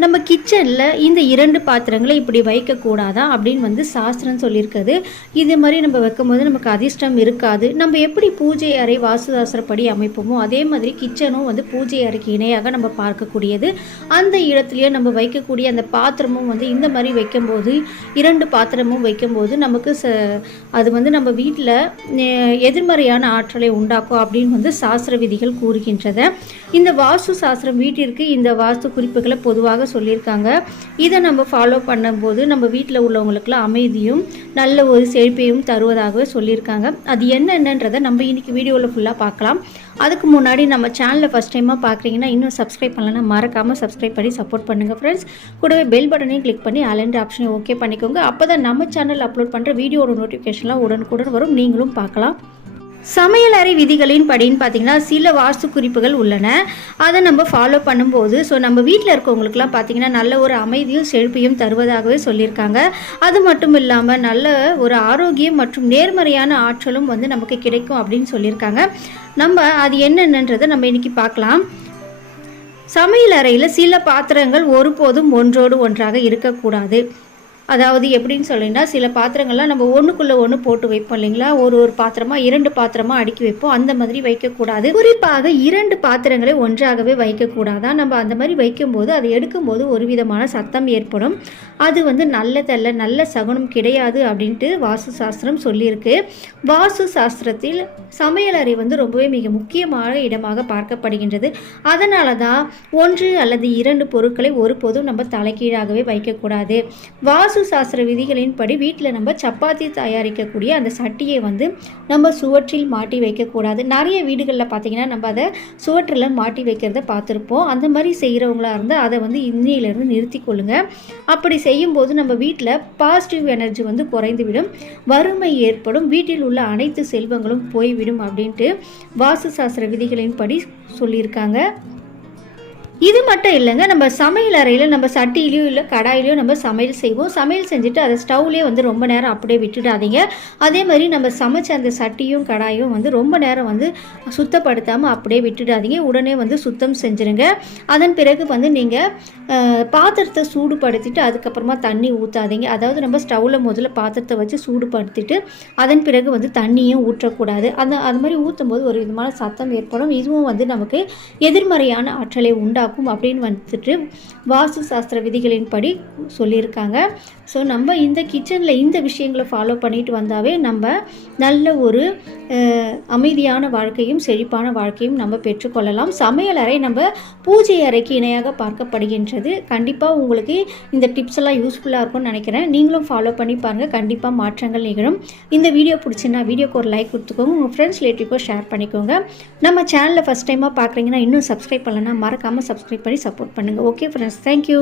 நம்ம கிச்சனில் இந்த இரண்டு பாத்திரங்களை இப்படி வைக்கக்கூடாதா அப்படின்னு வந்து சாஸ்திரம் சொல்லியிருக்குது இது மாதிரி நம்ம வைக்கும்போது நமக்கு அதிர்ஷ்டம் இருக்காது. நம்ம எப்படி பூஜை அறை வாசுதாசரப்படி அமைப்போமோ அதே மாதிரி கிச்சனும் வந்து பூஜை அறைக்கு இணையாக நம்ம பார்க்கக்கூடியது. அந்த இடத்துலையே நம்ம வைக்கக்கூடிய அந்த பாத்திரமும் வந்து இந்த மாதிரி வைக்கும்போது இரண்டு பாத்திரமும் வைக்கும்போது நமக்கு ச அது வந்து நம்ம வீட்டில் எதிர்மறையான ஆற்றலை உண்டாக்கும் அப்படின்னு வந்து சாஸ்திர விதிகள் கூறுகின்றன. இந்த வாஸ்து சாஸ்திரம் வீட்டிற்கு இந்த வாஸ்து குறிப்புகளை பொதுவாக சொல்லியிருக்காங்க. இதை நம்ம ஃபாலோ பண்ணும்போது நம்ம வீட்டில் உள்ளவங்களுக்குலாம் அமைதியும் நல்ல ஒரு செழிப்பையும் தருவதாகவே சொல்லியிருக்காங்க. அது என்னென்னன்றதை நம்ம இன்றைக்கி வீடியோவில் ஃபுல்லாக பார்க்கலாம். அதுக்கு முன்னாடி நம்ம சேனலில் ஃபஸ்ட் டைமாக பார்க்குறீங்கன்னா இன்னும் சப்ஸ்கிரைப் பண்ணலன்னா மறக்காமல் சப்ஸ்கிரைப் பண்ணி சப்போர்ட் பண்ணுங்கள் ஃப்ரெண்ட்ஸ் கூடவே பெல் பட்டனையும் கிளிக் பண்ணி அலண்ட் ஆப்ஷனையும் ஓகே பண்ணிக்கோங்க. அப்போ தான் நம்ம சேனல் அப்லோட் பண்ணுற வீடியோட நோட்டிஃபிகேஷன்லாம் உடனுக்குடன் வரும். நீங்களும் பார்க்கலாம். சமையலறை விதிகளின் படின்னு பார்த்தீங்கன்னா சில வாஸ்து குறிப்புகள் உள்ளன. அதை நம்ம ஃபாலோ பண்ணும்போது ஸோ நம்ம வீட்டில் இருக்கவங்களுக்குலாம் பார்த்தீங்கன்னா நல்ல ஒரு அமைதியும் செழிப்பையும் தருவதாகவே சொல்லியிருக்காங்க. அது மட்டும் இல்லாமல் நல்ல ஒரு ஆரோக்கியம் மற்றும் நேர்மறையான ஆற்றலும் வந்து நமக்கு கிடைக்கும் அப்படின்னு சொல்லியிருக்காங்க. நம்ம அது என்னென்னன்றதை நம்ம இன்றைக்கி பார்க்கலாம். சமையல் அறையில் சில பாத்திரங்கள் ஒருபோதும் ஒன்றோடு ஒன்றாக இருக்கக்கூடாது. அதாவது எப்படின்னு சொல்லிங்கன்னா சில பாத்திரங்கள்லாம் நம்ம ஒன்றுக்குள்ளே ஒன்று போட்டு வைப்போம் இல்லைங்களா? ஒரு ஒரு பாத்திரமா இரண்டு பாத்திரமா அடுக்கி வைப்போம். அந்த மாதிரி வைக்கக்கூடாது. குறிப்பாக இரண்டு பாத்திரங்களை ஒன்றாகவே வைக்கக்கூடாதான் நம்ம அந்த மாதிரி வைக்கும்போது அதை எடுக்கும்போது ஒரு விதமான சத்தம் ஏற்படும். அது வந்து நல்லதல்ல நல்ல சகுனம் கிடையாது அப்படின்ட்டு வாஸ்து சாஸ்திரம் சொல்லியிருக்கு. வாஸ்து சாஸ்திரத்தில் சமையலறை வந்து ரொம்பவே மிக முக்கியமான இடமாக பார்க்கப்படுகின்றது. அதனால தான் ஒன்று அல்லது இரண்டு பொருட்களை ஒருபோதும் நம்ம தலைகீழாகவே வைக்கக்கூடாது. வாஸ்து சாஸ்திர விதிகளின்படி வீட்டில் நம்ம சப்பாத்தி தயாரிக்கக்கூடிய அந்த சட்டியை வந்து நம்ம சுவற்றில் மாட்டி வைக்கக்கூடாது. நிறைய வீடுகளில் பார்த்தீங்கன்னா நம்ம அதை சுவற்றில் மாட்டி வைக்கிறத பார்த்துருப்போம். அந்த மாதிரி செய்கிறவங்களாக இருந்தால் அதை வந்து இன்னையிலேருந்து நிறுத்தி கொள்ளுங்க. அப்படி செய்யும்போது நம்ம வீட்டில் பாசிட்டிவ் எனர்ஜி வந்து குறைந்துவிடும். வறுமை ஏற்படும். வீட்டில் உள்ள அனைத்து செல்வங்களும் போய்விடும் அப்படின்ட்டு வாஸ்து சாஸ்திர விதிகளின்படி சொல்லியிருக்காங்க. இது மட்டும் இல்லைங்க நம்ம சமையல் அறையில் நம்ம சட்டியிலையோ இல்லை கடாயிலையோ நம்ம சமையல் செய்வோம். சமையல் செஞ்சுட்டு அதை ஸ்டவ்லேயே வந்து ரொம்ப நேரம் அப்படியே விட்டுடாதீங்க. அதே மாதிரி நம்ம சமைச்ச அந்த சட்டியும் கடாயும் வந்து ரொம்ப நேரம் வந்து சுத்தப்படுத்தாமல் அப்படியே விட்டுடாதீங்க. உடனே வந்து சுத்தம் செஞ்சுருங்க. அதன் பிறகு வந்து நீங்கள் பாத்திரத்தை சூடுபடுத்திட்டு அதுக்கப்புறமா தண்ணி ஊற்றாதீங்க அதாவது நம்ம ஸ்டவ்வில் முதல்ல பாத்திரத்தை வச்சு சூடுபடுத்திட்டு அதன் பிறகு வந்து தண்ணியும் ஊற்றக்கூடாது. அந்த அது மாதிரி ஊற்றும் போது ஒரு விதமான சத்தம் ஏற்படும். இதுவும் வந்து நமக்கு எதிர்மறையான ஆற்றலை உண்டாக்கும். காக்கும் அப்படின்னு வந்துட்டு வாஸ்து சாஸ்திர விதிகளின்படி சொல்லியிருக்காங்க. ஸோ நம்ம இந்த கிச்சனில் இந்த விஷயங்களை ஃபாலோ பண்ணிட்டு வந்தாவே நம்ம நல்ல ஒரு அமைதியான வாழ்க்கையும் செழிப்பான வாழ்க்கையும் நம்ம பெற்றுக்கொள்ளலாம். சமையல் அறை நம்ம பூஜை அறைக்கு இணையாக பார்க்கப்படுகின்றது. கண்டிப்பாக உங்களுக்கு இந்த டிப்ஸ் எல்லாம் யூஸ்ஃபுல்லாக இருக்கும்னு நினைக்கிறேன். நீங்களும் ஃபாலோ பண்ணி பாருங்கள் கண்டிப்பாக மாற்றங்கள் நிகழும். இந்த வீடியோ பிடிச்சின்னா வீடியோக்கு ஒரு லைக் கொடுத்துக்கோங்க. உங்கள் ஃப்ரெண்ட்ஸ் ரிலேட்டிவ்க்கும் ஷேர் பண்ணிக்கோங்க. நம்ம சேனலில் ஃபஸ்ட் டைமாக பார்க்குறீங்கன்னா இன்னும் சப்ஸ்கிரைப் பண்ணலன்னா மறக்காமல் சப்ஸ்கிரைப் பண்ணி சப்போர்ட் பண்ணுங்கள் ஓகே ஃப்ரெண்ட்ஸ் தேங்க்யூ